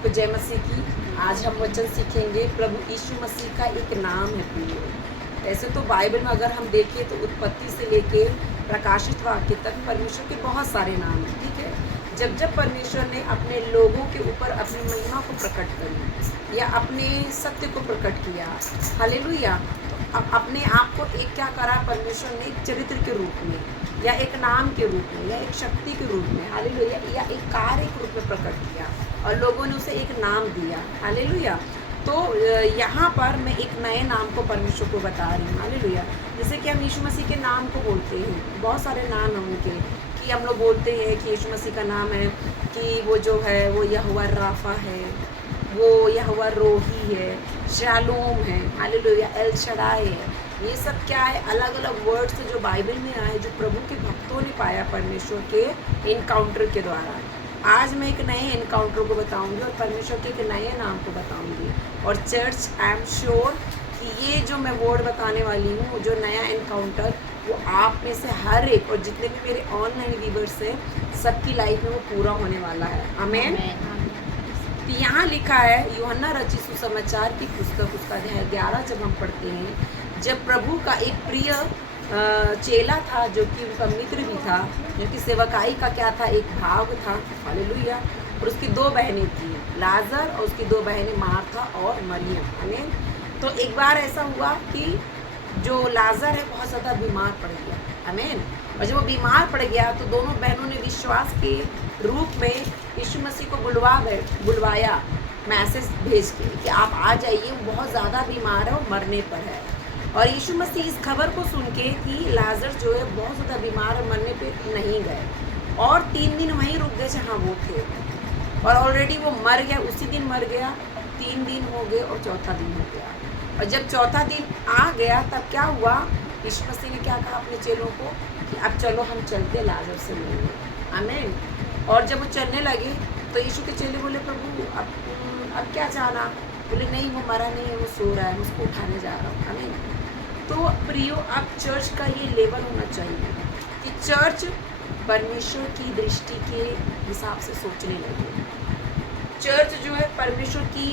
सबको जय मसीह की। आज हम वचन सीखेंगे प्रभु यीशु मसीह का एक नाम है प्रियो। ऐसे तो बाइबल में अगर हम देखें तो उत्पत्ति से लेके प्रकाशित वाक्य तक परमेश्वर के बहुत सारे नाम हैं, ठीक है। जब जब परमेश्वर ने अपने लोगों के ऊपर अपनी महिमा को प्रकट करी या अपने सत्य को प्रकट किया, हालेलुया, तो अपने आप को एक क्या करा परमेश्वर ने, एक चरित्र के रूप में या एक नाम के रूप में या एक शक्ति के रूप में, हालेलुया, या एक कार्य के रूप में प्रकट किया और लोगों ने उसे एक नाम दिया, हालेलुया। तो यहाँ पर मैं एक नए नाम को परमेश्वर को बता रही हूँ, हालेलुया। जैसे कि हम यीशु मसीह के नाम को बोलते हैं, बहुत सारे नाम हैं उनके, कि हम लोग बोलते हैं कि यीशु मसीह का नाम है कि वो जो है वो यहोवा राफा है, वो यहोवा रोही है, शालोम है, हालेलुया, एल शडाई है। ये सब क्या है, अलग अलग वर्ड्स जो बाइबल में आए, जो प्रभु के भक्तों ने पाया परमेश्वर के इनकाउंटर के द्वारा। आज मैं एक नए इनकाउंटर को बताऊंगी और परमेश्वर के एक नए नाम को बताऊंगी। और चर्च, आई एम श्योर कि ये जो मैं वर्ड बताने वाली हूँ, जो नया इनकाउंटर, वो आप में से हर एक और जितने भी मेरे ऑनलाइन व्यूवर्स हैं, सबकी लाइफ में वो पूरा होने वाला है। आमीन। तो यहाँ लिखा है यूहन्ना रचित सुसमाचार की पुस्तक, उसका अध्याय 11 जब हम पढ़ते हैं, जब प्रभु का एक प्रिय चेला था जो कि उनका मित्र भी था, जो कि सेवकाई का क्या था, एक भाग था, हालेलुया। और उसकी दो बहनें थी, लाजर, और उसकी दो बहनें मार्था और मरियम। आमीन। तो एक बार ऐसा हुआ कि जो लाजर है बहुत ज़्यादा बीमार पड़ गया, आमीन। और जब वो बीमार पड़ गया तो दोनों बहनों ने विश्वास के रूप में यीशु मसीह को बुलवाया, मैसेज भेज के कि आप आ जाइए, वो बहुत ज़्यादा बीमार है, वो मरने पर है। और यीशु मसीह इस खबर को सुन के कि लाजर जो है बहुत ज़्यादा बीमार है, मरने पे नहीं गए और 3 दिन वहीं रुक गए जहाँ वो थे। और ऑलरेडी वो मर गया, उसी दिन मर गया, 3 दिन हो गए और चौथा दिन हो गया। और जब चौथा दिन आ गया तब क्या हुआ, यीशु मसीह ने क्या कहा अपने चेलों को कि अब चलो हम चलते लाजर से मिलने, आमीन। और जब वो चलने लगे तो यीशु के चेले बोले, प्रभु अब क्या चाहना? बोले नहीं, वो मरा नहीं है, वो सो रहा है, मैं उसको उठाने जा रहा हूँ, आमीन। तो प्रियो, अब चर्च का ये लेवल होना चाहिए कि चर्च परमेश्वर की दृष्टि के हिसाब से सोचने लगे। चर्च जो है परमेश्वर की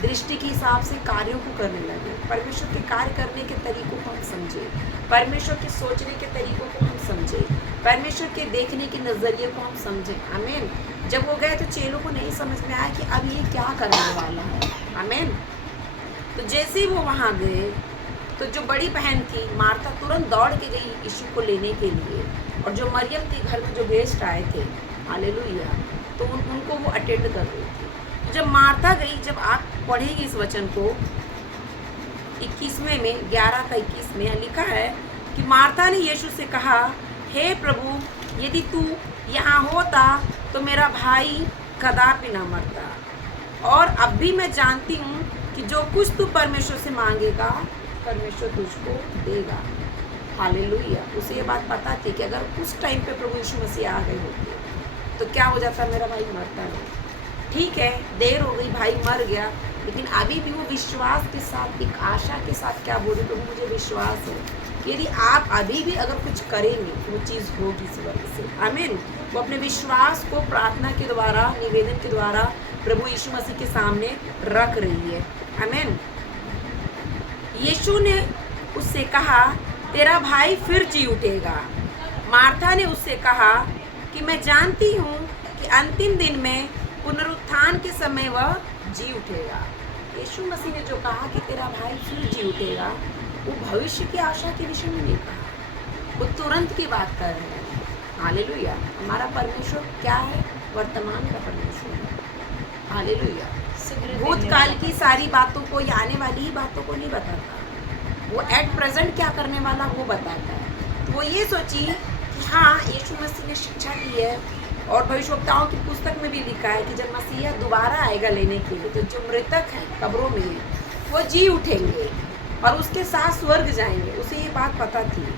दृष्टि के हिसाब से कार्यों को करने लगे, परमेश्वर के कार्य करने के तरीकों को हम समझे, परमेश्वर के सोचने के तरीकों को हम समझे, परमेश्वर के देखने के नज़रिए को हम समझे, आमीन। जब वो गए तो चेलों को नहीं समझ में आया कि अब ये क्या करने वाला है, आमीन। तो जैसे ही वो वहाँ गए तो जो बड़ी बहन थी मार्था तुरंत दौड़ के गई यीशु को लेने के लिए, और जो मरियम थी घर में जो गेस्ट आए थे, हालेलुया, तो उनको वो अटेंड कर रही थी। जब मार्था गई, जब आप पढ़ेंगे इस वचन को 21वें में 11 का 21 में लिखा है कि मार्था ने यीशु से कहा, हे प्रभु, यदि तू यहाँ होता तो मेरा भाई कदापि न मरता। और अब भी मैं जानती हूँ कि जो कुछ तू परमेश्वर से मांगेगा परमेश्वर तुझको देगा, हालेलुया। उसे ये बात पता थी कि अगर उस टाइम पे प्रभु यीशु मसीह आ गए होते तो क्या हो जाता, मेरा भाई मरता नहीं। ठीक है, देर हो गई, भाई मर गया, लेकिन अभी भी वो विश्वास के साथ, एक आशा के साथ क्या बोले, प्रभु मुझे विश्वास है कि यदि आप अभी भी अगर कुछ करेंगे तो वो चीज़ होगी इस वर्ग से, आमीन। वो अपने विश्वास को प्रार्थना के द्वारा, निवेदन के द्वारा प्रभु यीशु मसीह के सामने रख रही है, आमीन। यीशु ने उससे कहा, तेरा भाई फिर जी उठेगा। मार्था ने उससे कहा कि मैं जानती हूँ कि अंतिम दिन में पुनरुत्थान के समय वह जी उठेगा। यीशु मसीह ने जो कहा कि तेरा भाई फिर जी उठेगा, वो भविष्य की आशा के विषय में नहीं कहा, वो तुरंत की बात कर रहे हैं, हालेलुया। हमारा परमेश्वर क्या है, वर्तमान का परमेश्वर है, हालेलुया। भूतकाल की सारी बातों को या आने वाली ही बातों को नहीं बताता, वो एट प्रेजेंट क्या करने वाला वो बताता है। तो वो ये सोची कि हाँ, यीशु मसीह ने शिक्षा दी है और भविष्यवक्ताओं की पुस्तक में भी लिखा है कि जब मसीहा दोबारा आएगा लेने के लिए, तो जो मृतक हैं कब्रों में वो जी उठेंगे और उसके साथ स्वर्ग जाएंगे, उसे ये बात पता थी।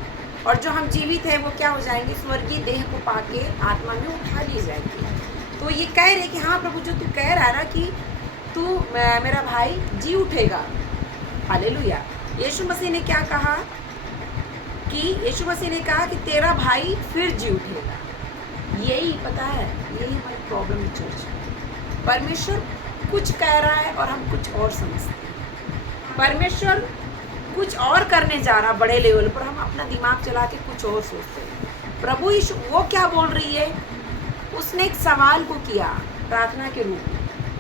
और जो हम जीवित हैं वो क्या हो जाएंगे, स्वर्गीय देह को पाके आत्मा में उठा लिए जाएंगे। तो ये कह रहे कि हाँ प्रभु, जो तू कह रहा ना कि तू मेरा भाई जी उठेगा, हालेलुया। यीशु मसीह ने क्या कहा कि यीशु मसीह ने कहा कि तेरा भाई फिर जी उठेगा। यही पता है, यही हमारी प्रॉब्लम है चर्च। परमेश्वर कुछ कह रहा है और हम कुछ और समझते हैं। परमेश्वर कुछ और करने जा रहा बड़े लेवल पर, हम अपना दिमाग चला के कुछ और सोचते हैं। प्रभु यीशु वो क्या बोल रही है, उसने एक सवाल को किया प्रार्थना के रूप में,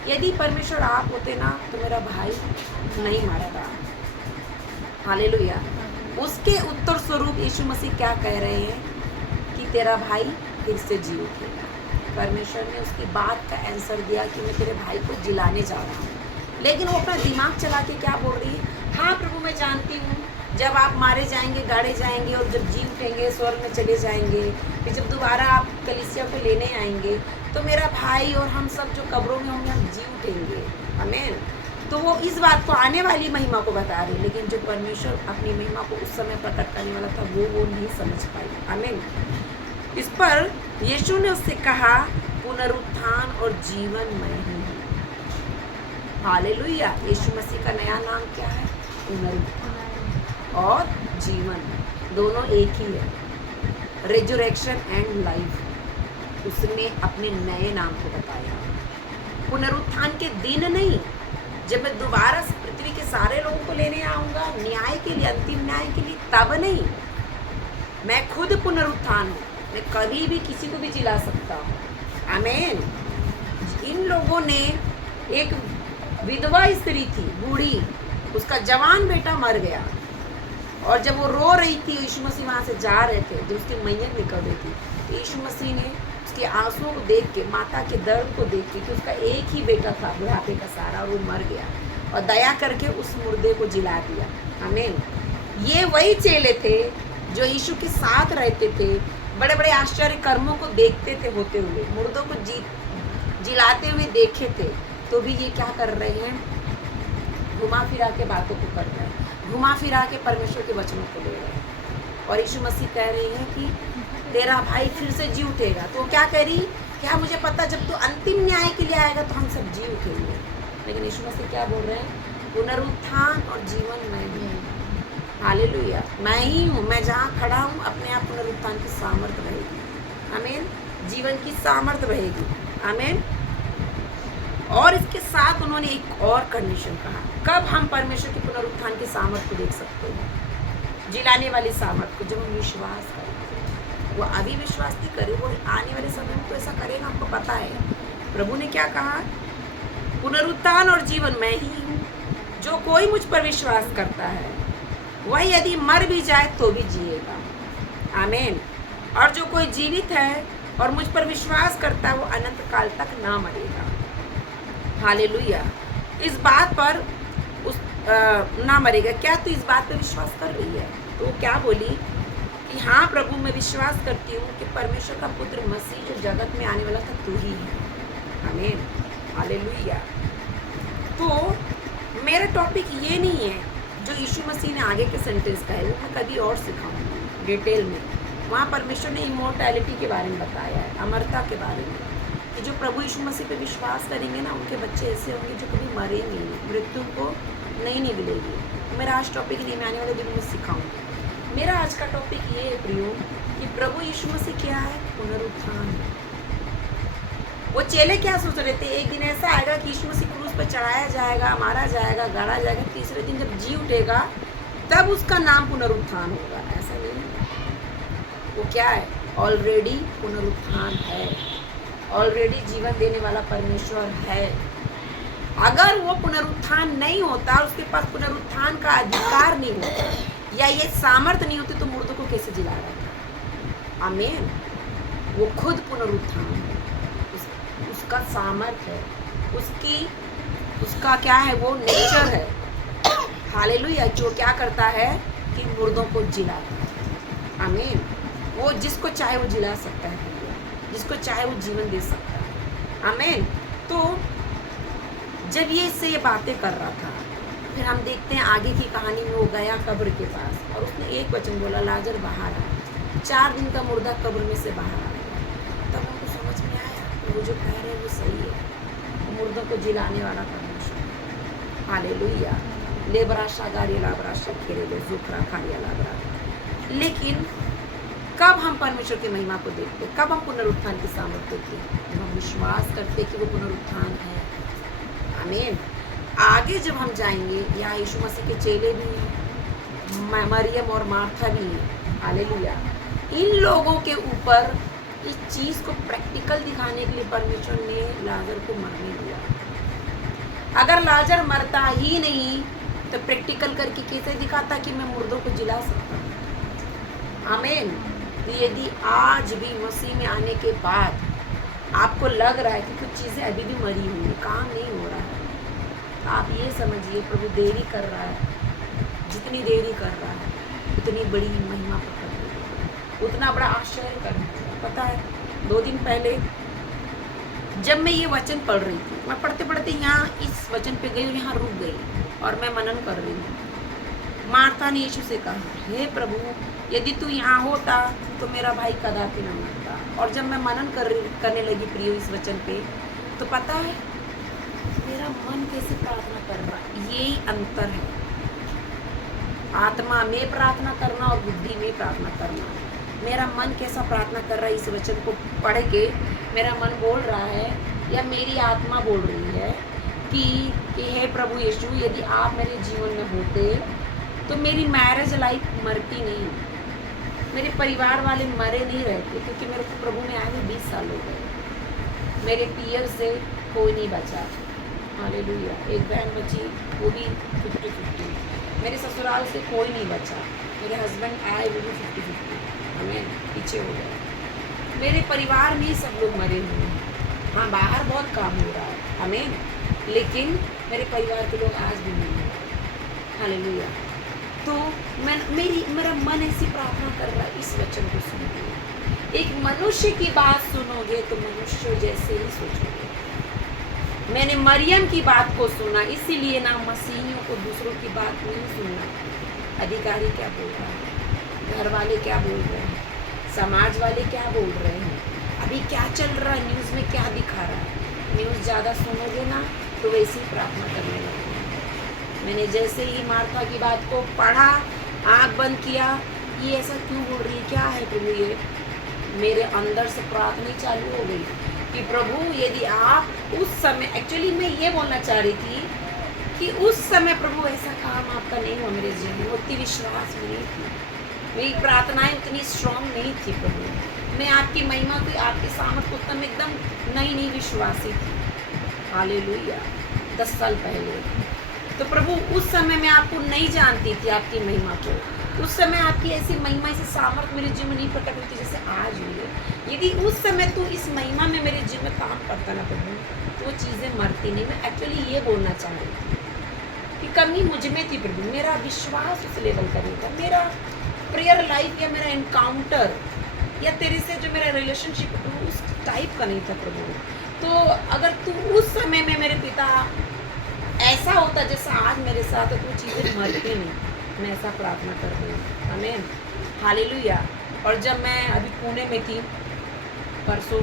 यदि परमेश्वर आप होते ना तो मेरा भाई नहीं मरता। हालेलुया। उसके उत्तर स्वरूप यीशु मसीह क्या कह रहे हैं कि तेरा भाई फिर से जी उठेगा। परमेश्वर ने उसकी बात का आंसर दिया कि मैं तेरे भाई को जिलाने जा रहा हूँ, लेकिन वो अपना दिमाग चला के क्या बोल रही है, हाँ प्रभु मैं जानती हूँ जब आप मारे जाएंगे, गाड़े जाएंगे और जब जी उठेंगे, स्वर्ग में चले जाएंगे, फिर जब दोबारा आप कलीसिया को लेने आएंगे तो मेरा भाई और हम सब जो कब्रों में होंगे हम जी उठेंगे। आमीन। तो वो इस बात को आने वाली महिमा को बता रही, लेकिन जो परमेश्वर अपनी महिमा को उस समय प्रकट करने वाला था वो नहीं समझ पाई। आमीन। इस पर यीशु ने उससे कहा, पुनरुत्थान और जीवन मैं ही हूँ। हालेलुया। यीशु मसीह का नया नाम क्या है? पुनरुत्थान और जीवन, दोनों एक ही है। रेजरेक्शन एंड लाइफ, उसने अपने नए नाम को बताया। पुनरुत्थान के दिन नहीं, जब मैं दोबारा पृथ्वी के सारे लोगों को लेने आऊँगा न्याय के लिए, अंतिम न्याय के लिए, तब नहीं। मैं खुद पुनरुत्थान हूँ, मैं कभी भी किसी को भी जिला सकता हूँ। आमीन। इन लोगों ने, एक विधवा स्त्री थी, बूढ़ी, उसका जवान बेटा मर गया और जब वो रो रही थी, यीशु मसीह वहाँ से जा रहे थे, जब उसकी मैयत निकल रही थी, तो यीशु मसीह ने उसके आंसुओं को देख के, माता के दर्द को देख के कि उसका एक ही बेटा था बुढ़ापे का सारा और वो मर गया, और दया करके उस मुर्दे को जिला दिया। आमीन। ये वही चेले थे जो यीशु के साथ रहते थे, बड़े बड़े आश्चर्य कर्मों को देखते थे होते हुए, मुर्दों को जिलाते हुए देखे थे, तो भी ये क्या कर रहे हैं, घुमा फिरा के बातों को कर रहे हैं, घुमा फिरा के परमेश्वर के वचनों को ले रहे हैं। और यीशु मसीह कह रहे हैं कि तेरा भाई फिर से जी उठेगा। तो क्या कह रही, क्या मुझे पता जब तू अंतिम न्याय के लिए आएगा तो हम सब जी उठेंगे। लेकिन यीशु मसीह क्या बोल रहे हैं, पुनरुत्थान और जीवन मैं ही हूँ। हालेलुया। मैं ही हूँ, मैं जहाँ खड़ा हूँ अपने आप पुनरुत्थान की सामर्थ रहेगी। आमीन। जीवन की सामर्थ रहेगी। आमीन। और इसके साथ उन्होंने एक और कंडीशन कहा, कब हम परमेश्वर के पुनरुत्थान की सामर्थ को देख सकते हैं, जिलाने वाली सामर्थ को, जब हम विश्वास करें। वो अभी विश्वास नहीं करे, वो आने वाले समय में तो ऐसा करेगा, हमको पता है। प्रभु ने क्या कहा, पुनरुत्थान और जीवन मैं ही हूँ, जो कोई मुझ पर विश्वास करता है वह यदि मर भी जाए तो भी जिएगा। आमीन। और जो कोई जीवित है और मुझ पर विश्वास करता है वो अनंत काल तक ना मरेगा। हालेलुया। इस बात पर ना मरेगा। क्या तू इस बात पर विश्वास कर रही है? तो क्या बोली कि हाँ प्रभु मैं विश्वास करती हूँ कि परमेश्वर का पुत्र मसीह जो जगत में आने वाला था तू ही है। आमीन। हालेलुया। तो मेरा टॉपिक ये नहीं है जो यीशु मसीह ने आगे के सेंटेंस का है, वो मैं कभी और सिखाऊंगी डिटेल में। वहाँ परमेश्वर ने इमोर्टैलिटी के बारे में बताया है, अमरता के बारे में, कि जो प्रभु यीशु मसीह पे विश्वास करेंगे ना, उनके बच्चे ऐसे होंगे जो कभी मरेंगे नहीं, मृत्यु को नहीं मिलेगी। मेरा आज टॉपिक नहीं, मैं आने वाले दिनों में सिखाऊंगी। मेरा आज का टॉपिक ये है प्रियो कि प्रभु यीशु मसीह क्या है, पुनरुत्थान है। वो चेले क्या सोच रहे थे, एक दिन ऐसा आएगा कि यीशु मसीह क्रूस पर चढ़ाया जाएगा, मारा जाएगा, गाड़ा जाएगा, तीसरे दिन जब जी उठेगा तब उसका नाम पुनरुत्थान होगा। ऐसा नहीं है। वो क्या है, ऑलरेडी पुनरुत्थान है, ऑलरेडी जीवन देने वाला परमेश्वर है। अगर वो पुनरुत्थान नहीं होता, उसके पास पुनरुत्थान का अधिकार नहीं होता या ये सामर्थ्य नहीं होती, तो मुर्दों को कैसे जिला रहा था? आमीन। वो खुद पुनरुत्थान है, उसका सामर्थ्य है, उसका क्या है, वो नेचर है। हालेलुया। जो क्या करता है कि मुर्दों को जिलाता है। आमीन। वो जिसको चाहे वो जिला सकता है, जिसको चाहे वो जीवन दे सकता है। आमीन। तो जब ये इससे ये बातें कर रहा था, फिर हम देखते हैं आगे की कहानी में, वो गया कब्र के पास और उसने एक वचन बोला, लाजर बाहर आ। 4 दिन का मुर्दा कब्र में से बाहर आ गया। तब उनको समझ में आया वो जो कह रहे हैं वो सही है, मुर्दों को जिलाने वाला परमेश्वर। हालेलुया। लेबरा शागारी लाबरा शखेरे ले जुखरा खारिया लाबरा। लेकिन कब हम परमेश्वर की महिमा को देखते, कब हम पुनरुत्थान की सामर्थ्य देखते, जब हम विश्वास करते कि वो पुनरुत्थान है। आमीन। आगे जब हम जाएंगे, यहाँ यीशु मसीह के चेले भी हैं, मरियम और मार्था भी हैं, हालेलुया। इन लोगों के ऊपर इस चीज़ को प्रैक्टिकल दिखाने के लिए परमेश्वर ने लाजर को मरने दिया। अगर लाजर मरता ही नहीं तो प्रैक्टिकल करके कैसे दिखाता कि मैं मुर्दों को जिला सकता हूँ। आमीन। तो यदि आज भी मसीह में आने के बाद आपको लग रहा है कि कुछ चीज़ें अभी भी मरी हुई हैं, काम नहीं हो रहा है, तो आप ये समझिए प्रभु देरी कर रहा है। जितनी देरी कर रहा है उतनी बड़ी महिमा प्रकट होगी, उतना बड़ा आश्चर्य करना। पता है 2 दिन पहले जब मैं ये वचन पढ़ रही थी, मैं पढ़ते पढ़ते यहाँ इस वचन पे गई और यहाँ रुक गई और मैं मनन कर रही हूँ। मार्था ने यीशु से कहा, हे प्रभु यदि तू यहाँ होता तो मेरा भाई कदापि न मरता। और जब मैं मनन करने लगी प्रियो इस वचन पे, तो पता है मेरा मन कैसे प्रार्थना कर रहा है। यही अंतर है, आत्मा में प्रार्थना करना और बुद्धि में प्रार्थना करना। मेरा मन कैसा प्रार्थना कर रहा है इस वचन को पढ़ के, मेरा मन बोल रहा है या मेरी आत्मा बोल रही है कि हे प्रभु यीशु यदि आप मेरे जीवन में होते तो मेरी मैरिज लाइफ मरती नहीं, मेरे परिवार वाले मरे नहीं रहते, क्योंकि मेरे को प्रभु में आए हुए 20 साल हो गए। मेरे पियर से कोई नहीं बचा, हालेलुया। एक बहन बची, वो भी 50-50। मेरे ससुराल से कोई नहीं बचा, मेरे हस्बैंड आए वो भी 50-50, हमें पीछे हो गए। मेरे परिवार में सब लोग मरे हुए हैं। हाँ, बाहर बहुत काम हो रहा है, हमें, लेकिन मेरे परिवार के लोग आज भी नहीं हैं, हालेलुया। तो मेरा मन ऐसी प्रार्थना कर रहा है इस वचन को सुनोगे, एक मनुष्य की बात सुनोगे तो मनुष्य जैसे ही सोचोगे। मैंने मरियम की बात को सुना, इसीलिए ना मसीहियों को दूसरों की बात नहीं सुनना। अधिकारी क्या बोल रहा है, घर वाले क्या बोल रहे हैं, समाज वाले क्या बोल रहे हैं, अभी क्या चल रहा है, न्यूज़ में क्या दिखा रहा है। न्यूज़ ज़्यादा सुनोगे ना तो वैसे ही प्रार्थना करने लगोगे। मैंने जैसे ही मार्था की बात को पढ़ा, आँख बंद किया, ये ऐसा क्यों बोल रही है, क्या है प्रभु ये, मेरे अंदर से प्रार्थना चालू हो गई कि प्रभु यदि आप उस समय, एक्चुअली मैं ये बोलना चाह रही थी कि उस समय प्रभु ऐसा काम आपका नहीं हुआ मेरे जीवन में, उतनी विश्वास में नहीं थी, मेरी प्रार्थनाएं उतनी स्ट्रांग नहीं थी प्रभु, मैं आपकी महिमा की, आपकी सामर्थ को उतना एकदम नई विश्वासी थी, हालेलुया। 10 साल पहले तो प्रभु उस समय मैं आपको नहीं जानती थी, आपकी महिमा को। उस समय आपकी ऐसी महिमा, ऐसी सामर्थ मेरे जीवन में नहीं प्रकट होती जैसे आज हुई है। यदि उस समय तू इस महिमा में मेरे जीवन में काम करता ना प्रभु, तो वो चीज़ें मरती नहीं। मैं एक्चुअली ये बोलना चाह रही थी कि कमी मुझ में थी प्रभु, मेरा विश्वास उस लेवल का नहीं था, मेरा प्रेयर लाइफ या मेरा एनकाउंटर या तेरे से जो मेरा रिलेशनशिप उस टाइप का नहीं था प्रभु। तो अगर तू उस समय में मेरे पिता ऐसा होता जैसा आज मेरे साथ है, तो चीज़ें मरती नहीं। मैं ऐसा प्रार्थना कर रही हूँ, आमीन, हालेलुया। और जब मैं अभी पुणे में थी परसों,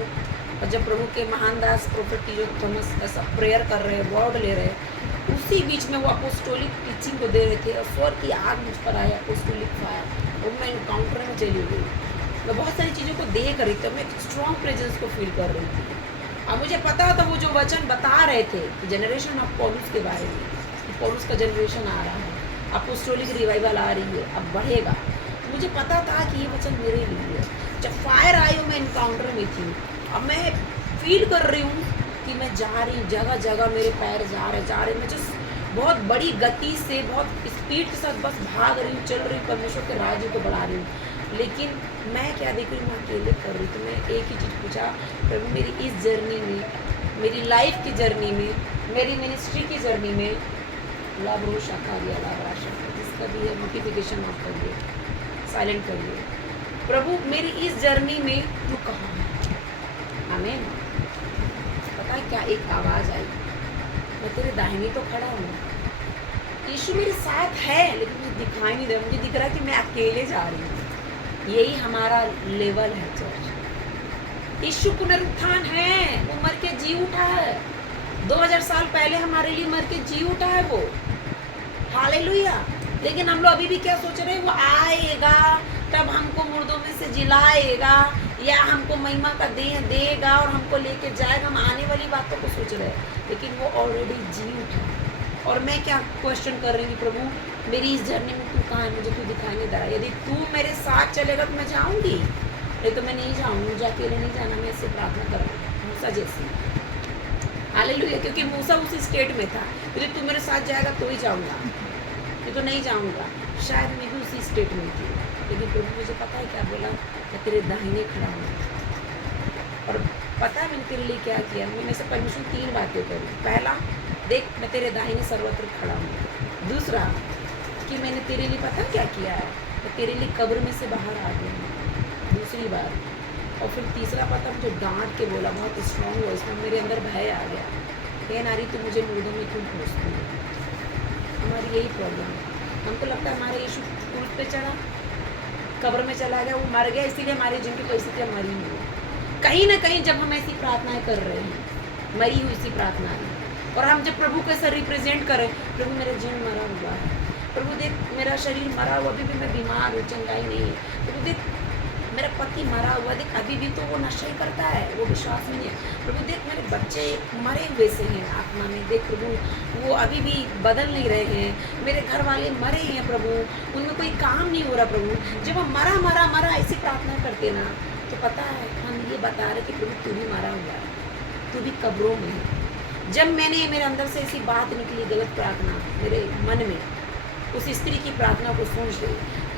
और जब प्रभु के महान दास प्रोफेट जो थॉमस ऐसा प्रेयर कर रहे हैं, वर्ड ले रहे हैं, उसी बीच में वो अपोस्टोलिक टीचिंग को दे रहे थे और स्वर की आग मुझ पर आया, अपोस्टोलिक फायर, और मैं इनकाउंटर में चली गई। मैं बहुत सारी चीज़ों को देख रही थी, मैं एक स्ट्रॉन्ग प्रेजेंस को फील कर रही थी। अब मुझे पता था वो जो वचन बता रहे थे जनरेशन ऑफ पौलुस के बारे में, पौलुस का जनरेशन आ रहा है, अपोस्टोलिक रिवाइवल आ रही है, अब बढ़ेगा। मुझे पता था कि ये वचन मेरे लिए है। जब फायर आई मैं इनकाउंटर में थी, अब मैं फील कर रही हूँ कि मैं जा रही हूँ, जगह जगह मेरे पैर जा रहे, मैं जस्ट बहुत बड़ी गति से, बहुत स्पीड के साथ बस भाग रही हूँ, चल रही हूँ, परमेश्वर के राज्य को बढ़ा रही हूँ। लेकिन मैं क्या देख रही हूँ, मैं अकेले कर रही थी। मैं एक ही चीज़ पूछा, प्रभु मेरी इस जर्नी में, मेरी लाइफ की जर्नी में, मेरी मिनिस्ट्री की जर्नी में, लव रो शाखा दिया लाभ राशा, जिसका भी है नोटिफिकेशन ऑफ करिए, साइलेंट करिए। प्रभु मेरी इस जर्नी में तू कहाँ है, आमीन। पता है क्या, एक आवाज़ आई, मैं तेरे दाहिनी तो खड़ा हूँ, यीशु मेरे साथ है, लेकिन मुझे दिखाई नहीं दे रहा, मुझे दिख रहा है कि मैं अकेले जा रही हूँ। यही हमारा लेवल है चर्च। यीशु पुनरुत्थान है, वो मर के जी उठा है, 2000 साल पहले हमारे लिए मर के जी उठा है वो, हालेलुया। लेकिन हम लोग अभी भी क्या सोच रहे हैं, वो आएगा, तब हमको मुर्दों में से जिलाएगा या हमको महिमा का देह देगा और हमको लेके जाएगा। हम आने वाली बातों को सोच रहे हैं, लेकिन वो ऑलरेडी जी उठा। और मैं क्या क्वेश्चन कर रही हूँ, प्रभु मेरी इस जर्नी में तू कहाँ है, मुझे तू दिखाई नहीं दे रहा। यदि तू मेरे साथ चलेगा तो मैं जाऊँगी, नहीं तो मैं नहीं जाऊँगी। मुझे अकेले नहीं जाना। मैं इससे प्रार्थना कर रही हूँ मूसा जैसी। हालेलुया। क्योंकि मूसा उसी स्टेट में था, यदि तू मेरे साथ जाएगा तो ही जाऊँगा, नहीं तो नहीं जाऊँगा। शायद मैं भी उसी स्टेट में थी, लेकिन प्रभु मुझे पता है क्या बोला, मैं तेरे दाहिने खड़ा हूँ। और पता है मैंने तेरे लिए क्या किया। मैंने से परमेश्वर 3 बातें करी। पहला, देख मैं तेरे दाहिने सर्वत्र खड़ा हूँ। दूसरा, कि मैंने तेरे लिए पता क्या किया है, मैं तेरे लिए कब्र में से बाहर आ गई हूँ दूसरी बार। और फिर तीसरा पता मुझे डांट के बोला बहुत स्ट्रॉन्ग वॉइस में, मेरे अंदर भय आ गया, हे नारी तू मुझे मुर्दों में क्यों खोजती है। हमारी यही प्रॉब्लम है। हमको लगता है हमारा यीशु क्रूस पे चढ़ा, कब्र में चला गया, वो मर गया, इसीलिए हमारी जिनकी परिस्थितियाँ मरी हुई है। कहीं ना कहीं जब हम ऐसी प्रार्थनाएं कर रहे हैं, मरी हुई सी प्रार्थनाएं, और हम जब प्रभु को ऐसा रिप्रेजेंट करें, प्रभु मेरा जीवन मरा हुआ है, प्रभु देख मेरा शरीर मरा हुआ, अभी भी मैं बीमार हूँ, चंगाई नहीं है, प्रभु देख मेरा पति मरा हुआ, देख अभी भी तो वो नशा ही करता है, वो विश्वास नहीं है, प्रभु देख मेरे बच्चे मरे हुए से हैं आत्मा में, देख प्रभु वो अभी भी बदल नहीं रहे हैं, मेरे घर वाले मरे हैं प्रभु, उनमें कोई काम नहीं हो रहा प्रभु। जब हम मरा मरा मरा ऐसी प्रार्थना करते ना, तो पता है हम ये बता रहे कि प्रभु तू भी मरा हुआ है, तू भी कब्रों में है। जब मैंने मेरे अंदर से ऐसी बात निकली, गलत प्रार्थना मेरे मन में, उस स्त्री की प्रार्थना को सुन के,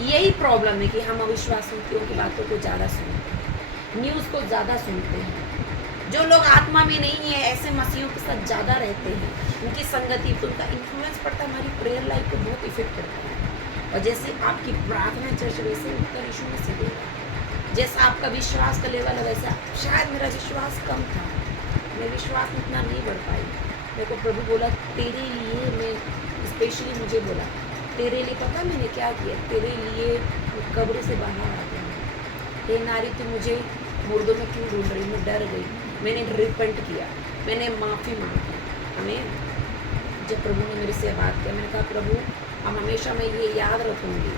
यही प्रॉब्लम है कि हम अविश्वासियों की बातों को ज़्यादा सुनते हैं, न्यूज़ को ज़्यादा सुनते हैं। जो लोग आत्मा में नहीं है, ऐसे मसीहों के साथ ज़्यादा रहते हैं, उनकी संगति तो उनका इन्फ्लुएंस पड़ता है, हमारी प्रेयर लाइफ को बहुत इफेक्ट करता है। और जैसे आपकी प्रार्थना चर्च, वैसे उत्तर यीशु मसीह देगा। जैसा आपका विश्वास का लेवल है, वैसा शायद मेरा विश्वास कम था, मैं विश्वास में इतना नहीं बढ़ पाई। मेरे को प्रभु बोला तेरे लिए, मैं स्पेशली मुझे बोला तेरे लिए, पता मैंने क्या किया, तेरे लिए कब्र से बाहर आ गया। हे नारी तू मुझे मुर्दों में क्यों ढूंढ रही। मैं डर गई, मैंने रिपेंट किया, मैंने माफ़ी मांगी। हमें जब प्रभु ने मेरे से बात किया, मैंने कहा प्रभु अब हमेशा मैं ये याद रखूँगी।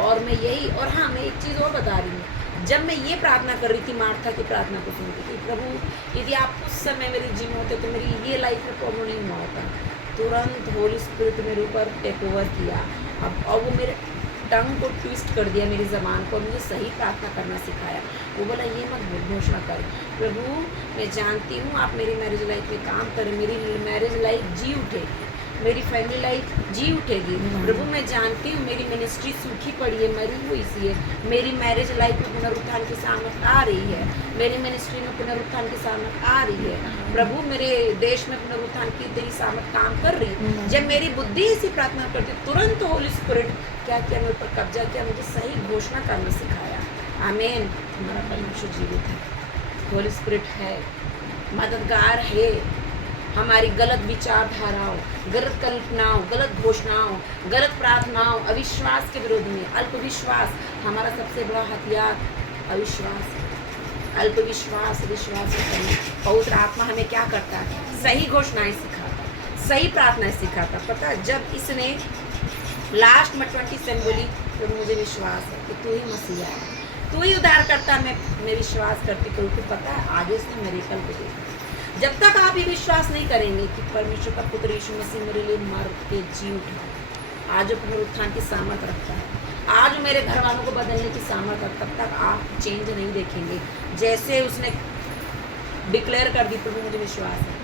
और मैं यही, और हाँ मैं एक चीज़ और बता रही हूँ, जब मैं ये प्रार्थना कर रही थी, मार्था की प्रार्थना को सुन के कि प्रभु यदि आप उस समय मेरे जीवन होते तो मेरी ये लाइफ में प्रॉब्लम नहीं हुआ होता। तुरंत होली स्पिरिट मेरे ऊपर टेक ओवर किया अब, और वो मेरे टंग को ट्विस्ट कर दिया, मेरी ज़बान को, मुझे सही प्रार्थना करना सिखाया। वो बोला ये मत बोल, घोषणा कर, प्रभु मैं जानती हूँ आप मेरी मैरिज लाइफ में काम करें, मेरी मैरिज लाइफ जी उठेगी, मेरी फैमिली लाइफ जी उठेगी। प्रभु मैं जानती हूँ मेरी मिनिस्ट्री सूखी पड़ी है, मरी हुई सी है, मेरी मैरिज लाइफ में पुनरुत्थान की सामर्थ आ रही है, मेरी मिनिस्ट्री में पुनरुत्थान की सामर्थ आ रही है। प्रभु मेरे देश में पुनरुत्थान की तेरी सामर्थ काम कर रही है। जब मेरी बुद्धि इसी प्रार्थना करती, तुरंत होली स्पिरिट क्या किया, मेरे ऊपर कब्जा किया, मुझे सही घोषणा करना सिखाया। आमीन। हमारा परमेश्वर जीवित है, होली स्पिरिट है, मददगार है। हमारी गलत विचारधाराओं, गलत कल्पनाओं, गलत घोषणाओं, गलत प्रार्थनाओं, अविश्वास के विरोध में, अल्पविश्वास, हमारा सबसे बड़ा हथियार अविश्वास है। अल्पविश्वास, विश्वास करना। पवित्र आत्मा हमें क्या करता है, सही घोषणाएं सिखाता, सही प्रार्थनाएं सिखाता। पता है जब इसने लास्ट में 27 बोली, तो मुझे विश्वास है कि तू ही मसीहा है, तू ही उद्धार करता, मैं विश्वास करती करूँ। तो पता है आगे से मेरे कल को देखा, जब तक आप ये विश्वास नहीं करेंगे कि परमेश्वर का पुत्र यीशु मसीह मेरे लिए मर के जी उठा, आज पुनरुत्थान की सामर्थ रखता है, आज मेरे घर वालों को बदलने की सामर्थ है, तब तक आप चेंज नहीं देखेंगे। जैसे उसने डिक्लेयर कर दी, प्रभु मुझे विश्वास है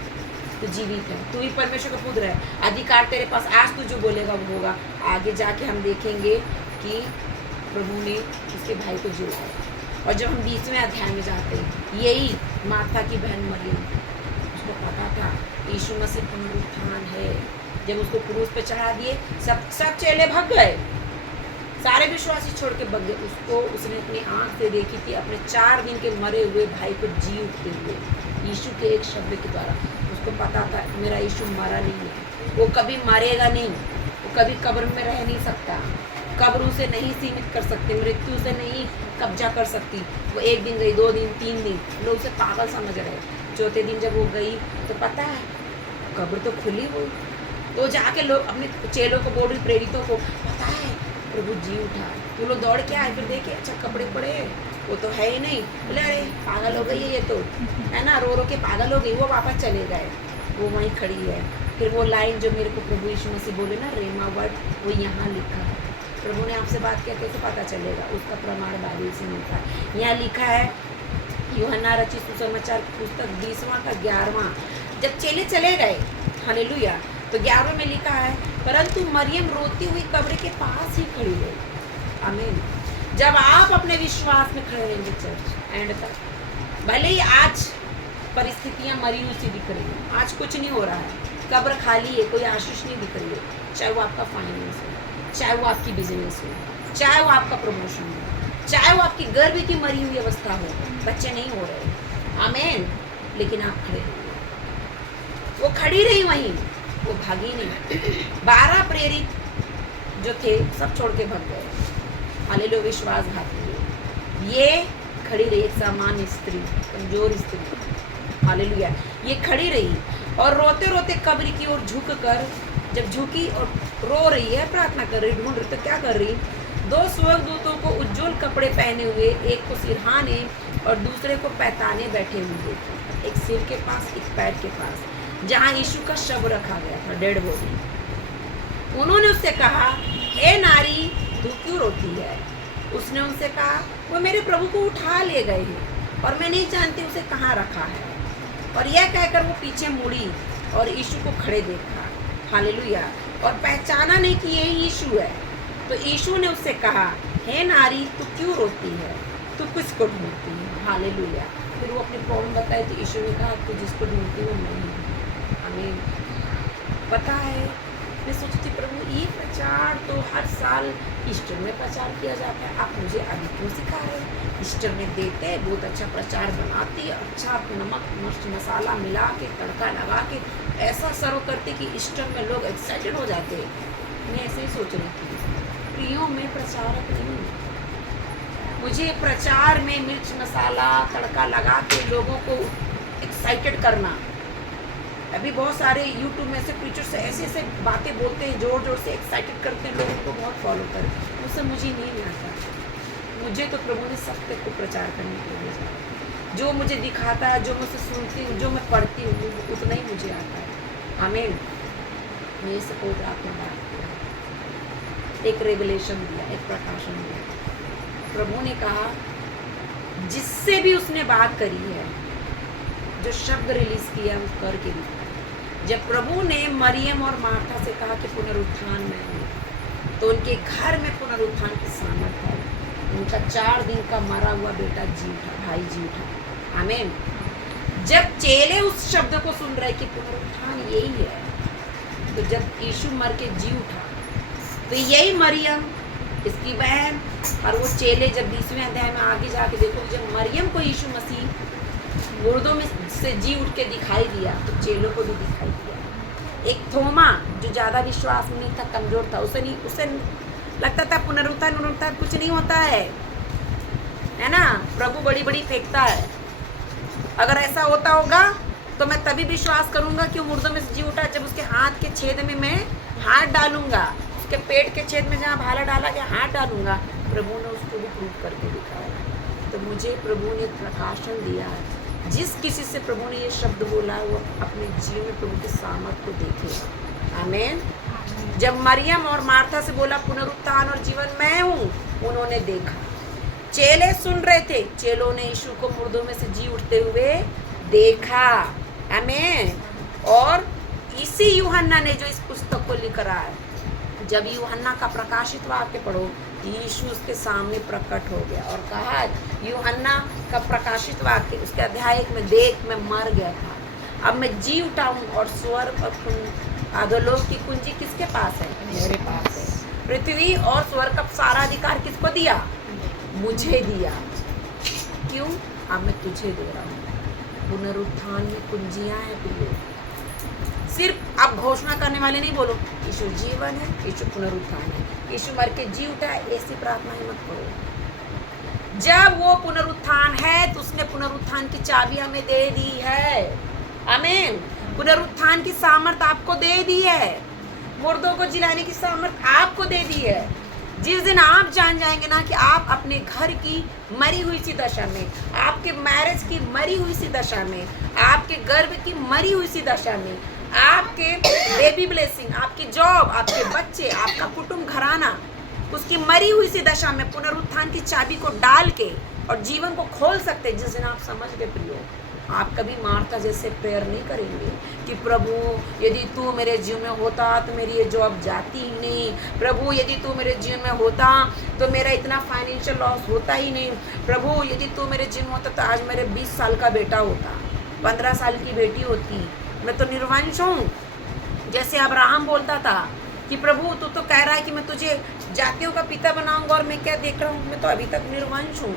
तू जीवित है, तू ही परमेश्वर का पुत्र है, अधिकार तेरे पास, आज तू जो बोलेगा वो होगा। आगे जाके हम देखेंगे कि प्रभु ने उसके भाई को जिलाया। और जब हम 20वें अध्याय में जाते हैं, यही मार्था की बहन मरियम, उसको पता था यीशु मसीह पुनरुत्थान है। जब उसको क्रूस पे चढ़ा दिए, सब चेले भाग गए, सारे विश्वासी छोड़ के भाग गए। उसको उसने अपनी आँख से देखी थी अपने 4 दिन के मरे हुए भाई को जी उठते हुए, यीशु के एक शब्द के द्वारा। उसको पता था मेरा यीशु मरा नहीं है, वो कभी मरेगा नहीं, वो कभी कब्र में रह नहीं सकता, कब्र उसे नहीं सीमित कर सकती, मृत्यु से नहीं कब्जा कर सकती। वो 1 दिन गई, 2 दिन, 3 दिन, लोग उसे पागल समझ रहे। चौथे दिन जब वो गई तो पता है कब्र तो खुली हुई, तो जाके लोग अपने चेलों को बोल रही, प्रेरितों को, पता है प्रभु जी उठा। वो लोग दौड़ के आए, फिर देखे अच्छा कपड़े पड़े, वो तो है ही नहीं। बोले अरे पागल हो गई है ये तो, है ना, रो रो के पागल हो गई। वो वापस चले गए, वो वहीं खड़ी है। फिर वो लाइन जो मेरे को प्रभु यीशु मसीह बोले ना, रेमा वर्ड, वो यहाँ लिखा है। प्रभु ने आपसे बात किया कैसे पता चलेगा? उसका प्रमाण बाइबल से मिलता है। यहाँ लिखा है यूहन्ना रचित सुसमाचार की पुस्तक 20वां का 11वां, जब चेले चले गए, हालेलुया, तो 11वें में लिखा है परंतु मरियम रोती हुई कब्र के पास ही खड़ी रही। आमीन। जब आप अपने विश्वास में खड़े रहेंगे चर्च एंड तक, भले ही आज परिस्थितियां मरी हुई सी दिख रही हैं, आज कुछ नहीं हो रहा है, कब्र खाली है, कोई आशीष नहीं दिख रही है, चाहे वो आपका फाइनेंस हो, चाहे वो आपकी बिजनेस हो, चाहे वो आपका प्रमोशन हो, चाहे वो आपकी गर्भ की मरी हुई अवस्था हो, बच्चे नहीं हो रहे, आमीन, लेकिन आप खड़े रहिए। वो खड़ी रही वहीं, वो भागी नहीं। 12 प्रेरित जो थे सब छोड़ के भाग गए, हालेलुया, विश्वासघाती। ये खड़ी रही, एक सामान्य स्त्री, कमजोर स्त्री, हालेलुया, ये खड़ी रही और रोते रोते कब्र की ओर झुक कर, जब झुकी और रो रही है, प्रार्थना कर रही, ढूंढ रही, तो क्या कर रही? 2 स्वर्गदूतों को उज्जवल कपड़े पहने हुए, एक को सिरहाने और दूसरे को पैताने बैठे हुए थे, एक सिर के पास, एक पैर के पास, जहाँ यीशु का शव रखा गया था, डेड बॉडी। उन्होंने उससे कहा, हे नारी, तू क्यों रोती है? उसने उनसे कहा, वो मेरे प्रभु को उठा ले गए हैं और मैं नहीं जानती उसे कहाँ रखा है। और यह कहकर वो पीछे मुड़ी और यीशु को खड़े देखा, हालेलुया, और पहचाना नहीं कि यही यीशु है। तो यीशु ने उससे कहा, हे नारी, तू क्यों रोती है? तू किसको ढूंढती है? हालेलुया। फिर वो अपने प्रॉब्लम बताए तो यीशु ने कहा, तू जिसको ढूंढती हो मैं ही हूँ। हमें पता है, मैं सोचती प्रभु ये प्रचार तो हर साल ईस्टर में प्रचार किया जाता है, आप मुझे अभी क्यों सिखा रहे हैं? ईस्टर में देते, बहुत अच्छा प्रचार बनाती, अच्छा नमक मिर्च मसाला मिला के, तड़का लगा के ऐसा सर्व करते कि ईस्टर में लोग एक्साइटेड हो जाते। मैं ऐसे ही सोच रही थी, प्रियो में प्रचारक नहीं, मुझे प्रचार में मिर्च मसाला तड़का लगा के लोगों को एक्साइटेड करना। अभी बहुत सारे यूट्यूब में से प्रीचर्स ऐसे ऐसे बातें बोलते हैं, जोर जोर से एक्साइटेड करते हैं, लोगों को बहुत फॉलो करते हैं, वो सब मुझे नहीं आता। मुझे तो प्रभु ने सत्य को प्रचार करने के लिए भेजा। जो मुझे दिखाता है, जो मुझसे सुनती हूँ, जो मैं पढ़ती हूँ, उतना ही मुझे आता है। आमीन। ये सपोर्ट आपने बात किया, एक रेवलेशन दिया, एक प्रकाशन दिया। प्रभु ने कहा जिससे भी उसने बात करी है, जो शब्द रिलीज किया वो करके दिखा। जब प्रभु ने मरियम और मार्था से कहा कि पुनरुत्थान में हूँ, तो उनके घर में पुनरुत्थान की सामर्थ है। उनका 4 दिन का मरा हुआ बेटा जी उठा, भाई जी उठा। आमीन। जब चेले उस शब्द को सुन रहे कि पुनरुत्थान यही है, तो जब यीशु मर के जी उठा, तो यही मरियम, इसकी बहन और वो चेले, जब 20वें अध्याय में आगे जाके देखो, जब मरियम को यीशु मसीह मुर्दों में से जी उठ के दिखाई दिया, तो चेलों को भी दिखाई दिया। एक थोमा जो ज़्यादा विश्वास में नहीं था, कमजोर था, उसे लगता था पुनरुत्थान कुछ नहीं होता है ना, प्रभु बड़ी बड़ी फेंकता है। अगर ऐसा होता होगा तो मैं तभी विश्वास करूंगा कि वो मुर्दों में से जी उठा, जब उसके हाथ के छेद में मैं हाथ डालूंगा, उसके पेट के छेद में जहाँ भाला डाला गया हाथ डालूंगा। प्रभु ने उसको भी प्रूव करके दिखाया। तो मुझे प्रभु ने प्रकाशन दिया है, जिस किसी से प्रभु ने ये शब्द बोला वो अपने जीवन में प्रभु की सामर्थ को देखेगा। आमीन। जब मरियम और मार्था से बोला पुनरुत्थान और जीवन मैं हूँ, उन्होंने देखा। चेले सुन रहे थे, चेलों ने यीशु को मुर्दों में से जी उठते हुए देखा। आमीन। और इसी यूहन्ना ने जो इस पुस्तक को लिख रहा है, जब यूहन्ना का प्रकाशित वाक्य पढ़ो, यीशु उसके सामने प्रकट हो गया और कहा, यूहन्ना का प्रकाशित वाक्य उसके अध्याय 1 में, देख मैं मर गया था, अब मैं जी उठा हूँ और स्वर्ग और अधोलोक की कुंजी किसके पास है? मेरे पास है। पृथ्वी और स्वर्ग का सारा अधिकार किसको दिया? मुझे दिया। क्यों? अब मैं तुझे दे रहा हूँ। पुनरुत्थान में कुंजियाँ हैं प्रियो। सिर्फ आप घोषणा करने वाले नहीं बोलो यीशु जीवन है, यीशु पुनरुत्थान है, यीशु मर के जी उठा है, ऐसी प्रार्थना ही मत करो। जब वो पुनरुत्थान है तो उसने पुनरुत्थान की चाबी हमें दे दी है। आमीन। पुनरुत्थान की सामर्थ आपको दे दी है, मुर्दों को जिलाने की सामर्थ आपको दे दी है। जिस दिन आप जान जाएंगे ना कि आप अपने घर की मरी हुई सी दशा में, आपके मैरिज की मरी हुई सी दशा में, आपके गर्भ की मरी हुई सी दशा में, आपके बेबी ब्लेसिंग, आपकी जॉब, आपके बच्चे, आपका कुटुंब घराना, उसकी मरी हुई सी दशा में पुनरुत्थान की चाबी को डाल के और जीवन को खोल सकते, जिस दिन आप समझ गए प्रियो, आप कभी मार्था जैसे प्रेयर नहीं करेंगे कि प्रभु यदि तू मेरे जीवन में होता तो मेरी ये जॉब जाती ही नहीं, प्रभु यदि तू मेरे जीवन में होता तो मेरा इतना फाइनेंशियल लॉस होता ही नहीं, प्रभु यदि तू मेरे जीवन में होता तो आज मेरे 20 साल का बेटा होता, 15 साल की बेटी होती, मैं तो निर्वंश हूँ। जैसे अब्राहम बोलता था कि प्रभु तू तो कह रहा है कि मैं तुझे जातियों का पिता बनाऊंगा और मैं क्या देख रहा हूँ, मैं तो अभी तक निर्वंश हूँ,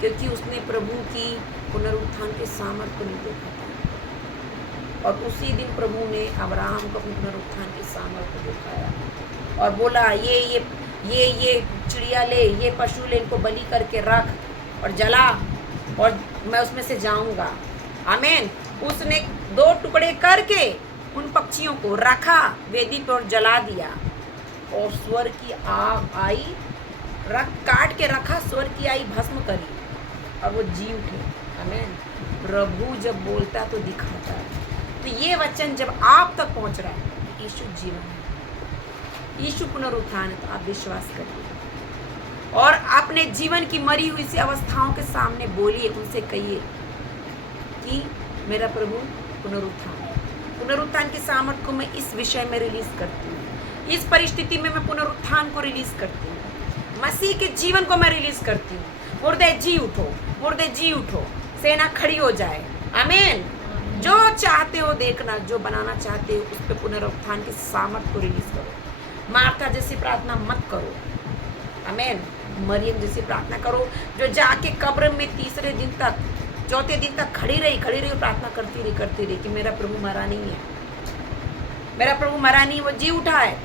क्योंकि उसने प्रभु की पुनरुत्थान के सामर्थ्य को नहीं देखा था। और उसी दिन प्रभु ने अब्राहम को अपने पुनरुत्थान के सामर्थ्य को दिखाया और बोला ये चिड़िया ले, ये पशु ले, इनको बलि करके रख और जला और मैं उसमें से जाऊंगा। आमीन। उसने 2 टुकड़े करके उन पक्षियों को रखा वेदी पर और जला दिया और स्वर्ग की आग आई, काट के रखा, स्वर्ग की आई भस्म करी और वो जी उठे। आमीन। प्रभु जब बोलता तो दिखाता है। तो ये वचन जब आप तक पहुंच रहा है, यीशु जीवन है, यीशु पुनरुत्थान है, तो आप विश्वास करिए और अपने जीवन की मरी हुई सी अवस्थाओं के सामने बोलिए, उनसे कहिए कि मेरा प्रभु पुनरुत्थान है। पुनरुत्थान की सामर्थ को मैं इस विषय में रिलीज करती हूँ, इस परिस्थिति में मैं पुनरुत्थान को रिलीज करती हूँ, मसीह के जीवन को मैं रिलीज करती हूँ। मुर्दे जी उठो, मुर्दे जी उठो, सेना खड़ी हो जाए। आमीन। जो चाहते हो देखना, जो बनाना चाहते हो उस पर पुनरुत्थान की सामर्थ को रिलीज करो। मार्था जैसी प्रार्थना मत करो। आमीन। मरियम जैसी प्रार्थना करो, जो जाके कब्र में 3 दिन तक, 4 दिन तक खड़ी रही प्रार्थना करती रही कि मेरा प्रभु मरा नहीं है, मेरा प्रभु मरा नहीं, वो जी उठा है।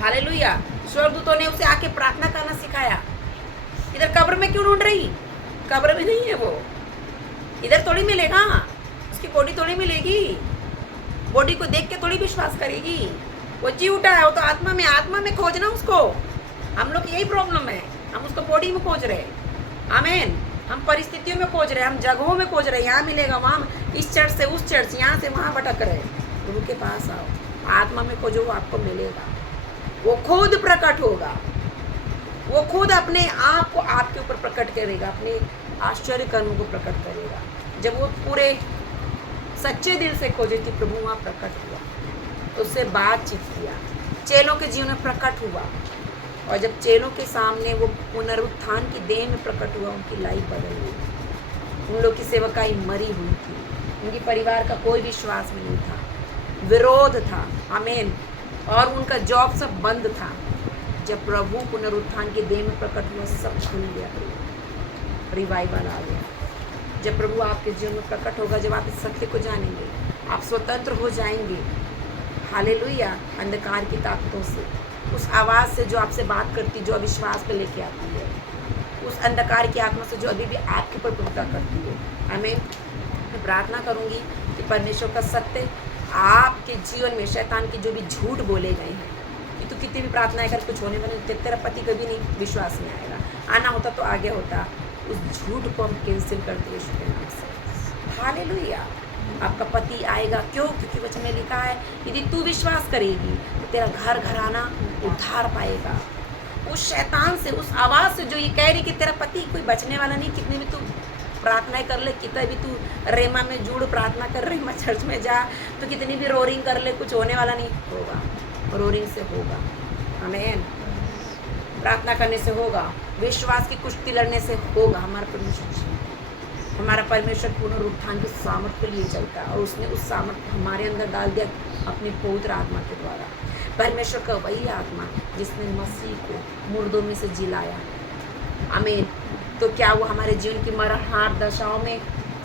हालेलुया। स्वर्गदूतों ने उसे आके प्रार्थना करना सिखाया। इधर कब्र में क्यों ढूंढ रही? कब्र में नहीं है वो, इधर थोड़ी मिलेगा, उसकी बॉडी थोड़ी मिलेगी, बॉडी को देख के थोड़ी विश्वास करेगी। वो जी उठा है, वो तो आत्मा में खोजना उसको। हम लोग यही प्रॉब्लम है, हम उसको बॉडी में खोज रहे। आमीन। हम परिस्थितियों में खोज रहे, हम जगहों में खोज रहे, यहाँ मिलेगा, वहाँ, इस चर्च से उस चर्च, यहाँ से वहाँ भटक रहे। प्रभु के पास आओ, आत्मा में खोजो, वो आपको मिलेगा, वो खुद प्रकट होगा, वो खुद अपने आप को आपके ऊपर प्रकट करेगा, अपने आश्चर्य कर्मों को प्रकट करेगा। जब वो पूरे सच्चे दिल से खोजे कि प्रभु वहाँ प्रकट हुआ, तो उससे बातचीत किया, चेलों के जीवन में प्रकट हुआ, और जब चेलों के सामने वो पुनरुत्थान की देह में प्रकट हुआ, उनकी लाइफ बदल गई। उन लोग की सेवकाई मरी हुई थी, उनके परिवार का कोई विश्वास में नहीं था, विरोध था। आमीन। और उनका जॉब सब बंद था। जब प्रभु पुनरुत्थान के देह में प्रकट हुआ, सब खुल गया, रिवाइवल आ गया। जब प्रभु आपके जीवन में प्रकट होगा, जब आप इस सत्य को जानेंगे, आप स्वतंत्र हो जाएंगे। हालेलुया। अंधकार की ताकतों से, उस आवाज़ से जो आपसे बात करती, जो अविश्वास पे लेके आती है, उस अंधकार की आत्मा से जो अभी भी आपके ऊपर प्रभुता करती है। आमीन। मैं प्रार्थना करूंगी कि परमेश्वर का सत्य आपके जीवन में, शैतान के जो भी झूठ बोले गए हैं कि तू कितनी भी प्रार्थनाएं कर कुछ होने वाले, तेरा पति कभी नहीं, विश्वास नहीं आएगा, आना होता तो आगे होता, उस झूठ को हम कैंसिल करते हैं यीशु के नाम से। हालेलुया। आपका पति आएगा, क्यों? क्योंकि वचन में लिखा है यदि तू विश्वास करेगी तो तेरा घर घराना उद्धार पाएगा। उस शैतान से, उस आवाज़ से जो ये कह रही कि तेरा पति कोई बचने वाला नहीं, कितनी भी तू प्रार्थनाएं कर ले, कितना भी तू रेमा में जुड़ प्रार्थना कर रही, मैं चर्च में जा, तो कितनी भी रोरिंग कर ले, कुछ होने वाला नहीं होगा। रोरिंग से होगा। आमीन। प्रार्थना करने से होगा, विश्वास की कुश्ती लड़ने से होगा। हमारा परमेश्वर पुनरुत्थान की सामर्थ के लिए चलता है, और उसने उस सामर्थ हमारे अंदर डाल दिया अपनी पवित्र आत्मा के द्वारा। परमेश्वर का वही आत्मा जिसने मसीह को मुर्दों में से जिलाया। आमीन। तो क्या वो हमारे जीवन की मरणहार दशाओं में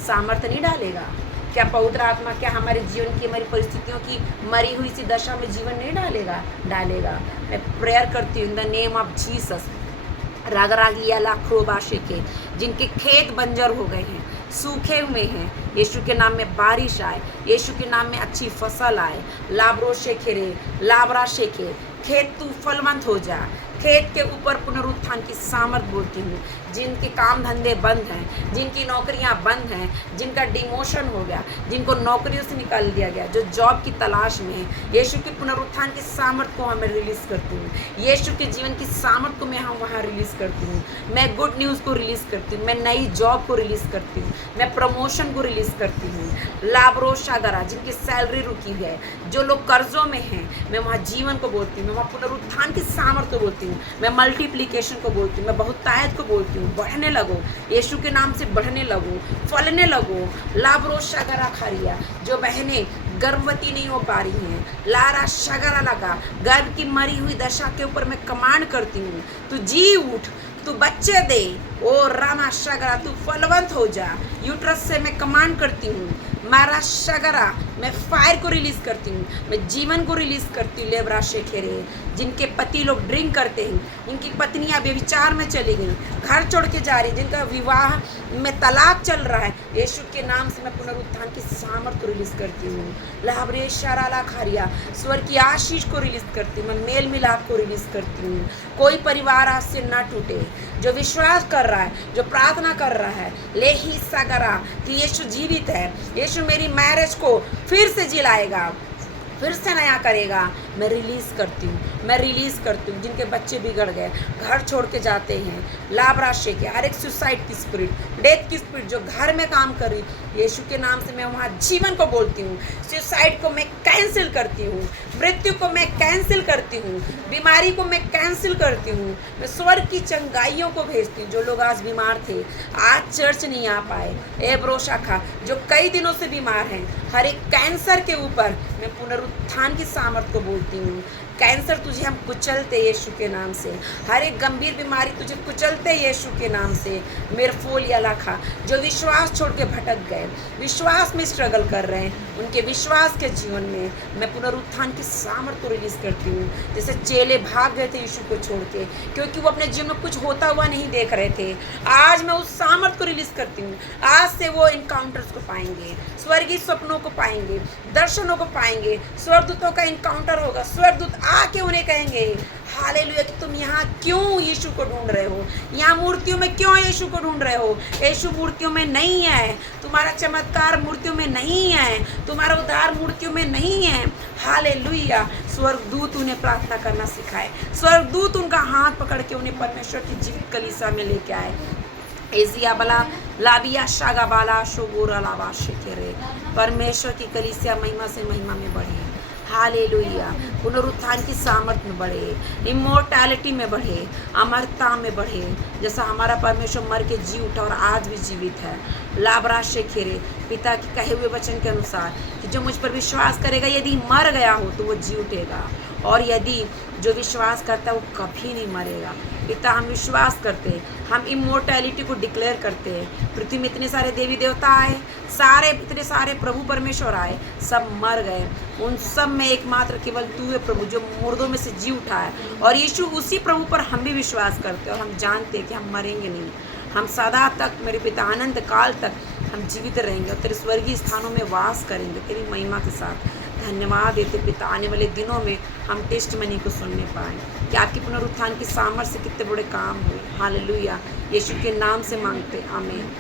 सामर्थ्य नहीं डालेगा? क्या पवित्र आत्मा क्या हमारे जीवन की, हमारी परिस्थितियों की मरी हुई सी दशा में जीवन नहीं डालेगा? मैं प्रेयर करती हूँ in the name of Jesus. राग रागिया लाखों बाशे के जिनके खेत बंजर हो गए हैं, सूखे हुए हैं, यीशु के नाम में बारिश आए, यीशु के नाम में अच्छी फसल आए। लाबरो शेखे रे, लाबरा शेखे, खेत तू फलवंत हो जा, खेत के ऊपर पुनरुत्थान की सामर्थ बोलती हूँ। जिनके काम धंधे बंद हैं, जिनकी नौकरियां बंद हैं, जिनका डिमोशन हो गया, जिनको नौकरियों से निकाल दिया गया, जो जॉब की तलाश में है, यीशु की पुनरुत्थान की सामर्थ को मैं रिलीज़ करती हूँ। यीशु के जीवन की सामर्थ को मैं वहाँ रिलीज़ करती हूँ। मैं गुड न्यूज़ को रिलीज़ करती हूँ। मैं नई जॉब को रिलीज़ करती हूँ। मैं प्रमोशन को रिलीज़ करती हूँ। लाब्रोशागरा, जिनकी सैलरी रुकी है, जो लोग कर्जों में हैं, मैं वहाँ जीवन को बोलती हूँ। मैं वहाँ पुनरुत्थान की सामर्थ को बोलती हूँ। मैं मल्टीप्लिकेशन को बोलती हूँ। मैं बहुतायत को बोलती हूँ। बढ़ने लगो, यीशु के नाम से बढ़ने लगो, फलने लगो। लाब्रोशागरा खारिया, जो बहनें गर्भवती नहीं हो पा रही हैं, लारा शगरा लगा, गर्भ की मरी हुई दशा के ऊपर मैं कमांड करती हूँ, तू जी उठ, तू बच्चे दे, ओ रामा शगरा, तू फलवंत हो जा। यूट्रस से मैं कमांड करती हूँ, मारा शगरा, मैं फायर को रिलीज़ करती हूँ। मैं जीवन को रिलीज़ करती हूँ। लेबरा शेखेरे, जिनके पति लोग ड्रिंक करते हैं, जिनकी पत्नियाँ व्यभिचार में चली गई, घर छोड़ के जा रही, जिनका विवाह में तलाक चल रहा है, यीशु के नाम से मैं पुनरुत्थान की सामर्थ को रिलीज़ करती हूँ। लाबरे शराला खारिया, स्वर की आशीष को रिलीज़ करती हूँ। मैं मेल मिलाप को रिलीज़ करती हूँ। कोई परिवार आज से ना टूटे। जो विश्वास कर रहा है, जो प्रार्थना कर रहा है, ले ही सागरा कि यीशु जीवित है, यीशु मेरी मैरिज को फिर से जिलाएगा, फिर से नया करेगा, मैं रिलीज़ करती हूँ। मैं रिलीज़ करती हूँ। जिनके बच्चे बिगड़ गए, घर छोड़ के जाते हैं, लाभ राशि के, हर एक सुसाइड की स्पिरिट, डेथ की स्पिरिट जो घर में काम कर रही, यीशु के नाम से मैं वहाँ जीवन को बोलती हूँ। सुसाइड को मैं कैंसिल करती हूँ। मृत्यु को मैं कैंसिल करती हूँ। बीमारी को मैं कैंसिल करती हूँ। मैं स्वर्ग की चंगाइयों को भेजती हूँ। जो लोग आज बीमार थे, आज चर्च नहीं आ पाए, ए ब्रोशाखा, जो कई दिनों से बीमार हैं, हर एक कैंसर के ऊपर मैं पुनरुत्थान की सामर्थ को बोलती हूँ। कैंसर तुझे हम कुचलते यीशु के नाम से। हर एक गंभीर बीमारी तुझे कुचलते यीशु के नाम से। मेरफोलिया लाखा, जो विश्वास छोड़ के भटक गए, विश्वास में स्ट्रगल कर रहे हैं, उनके विश्वास के जीवन में मैं पुनरुत्थान की सामर्थ को रिलीज़ करती हूँ। जैसे चेले भाग गए थे यीशु को छोड़ के, क्योंकि वो अपने जीवन में कुछ होता हुआ नहीं देख रहे थे। आज मैं उस सामर्थ को रिलीज़ करती हूँ। आज से वो इनकाउंटर्स को पाएंगे, स्वर्गीय सपनों को पाएंगे, दर्शनों को पाएंगे, स्वर्गदूतों का इनकाउंटर होगा। स्वर्गदूत आके उन्हें कहेंगे, हालेलुया, कि तुम यहाँ क्यों यीशु को ढूंढ रहे हो, यहाँ मूर्तियों में क्यों यीशु को ढूंढ रहे हो। यीशु मूर्तियों में नहीं है, तुम्हारा चमत्कार मूर्तियों में नहीं है, तुम्हारा उद्धार मूर्तियों में नहीं है। हालेलुया। स्वर्गदूत उन्हें प्रार्थना करना सिखाए, स्वर्गदूत उनका हाथ पकड़ के उन्हें परमेश्वर की जीवित कलीसिया में लेके आए। एजिया बला लाबिया शागा बाला शोगोरा लाबा शेकेरे, परमेश्वर की कलीसिया महिमा से महिमा में बढ़े। हालेलुया। पुनरुत्थान की सामर्थ में बढ़े, इमोर्टैलिटी में बढ़े, अमरता में बढ़े, जैसा हमारा परमेश्वर मर के जी उठा और आज भी जीवित है। लाबरा शेखेरे, पिता के कहे हुए वचन के अनुसार कि जो मुझ पर विश्वास करेगा, यदि मर गया हो तो वो जी उठेगा, और यदि जो विश्वास करता है वो कभी नहीं मरेगा। पिता, हम विश्वास करते हैं, हम इमोर्टैलिटी को डिक्लेयर करते हैं। पृथ्वी में इतने सारे देवी देवता आए, इतने सारे प्रभु परमेश्वर आए, सब मर गए। उन सब में एकमात्र केवल तू है प्रभु, जो मुर्दों में से जी उठा है। और यीशु, उसी प्रभु पर हम भी विश्वास करते हैं, और हम जानते हैं कि हम मरेंगे नहीं, हम सदा तक, मेरे पिता, अनंत काल तक हम जीवित रहेंगे और तेरे स्वर्गीय स्थानों में वास करेंगे तेरी महिमा के साथ। धन्यवाद देते पिता, आने वाले दिनों में हम टेस्ट मनी को सुनने पाएँ कि आपकी पुनरुत्थान की सामर्थ्य से कितने बड़े काम हुए। हालेलुया। यीशु के नाम से मांगते, आमीन।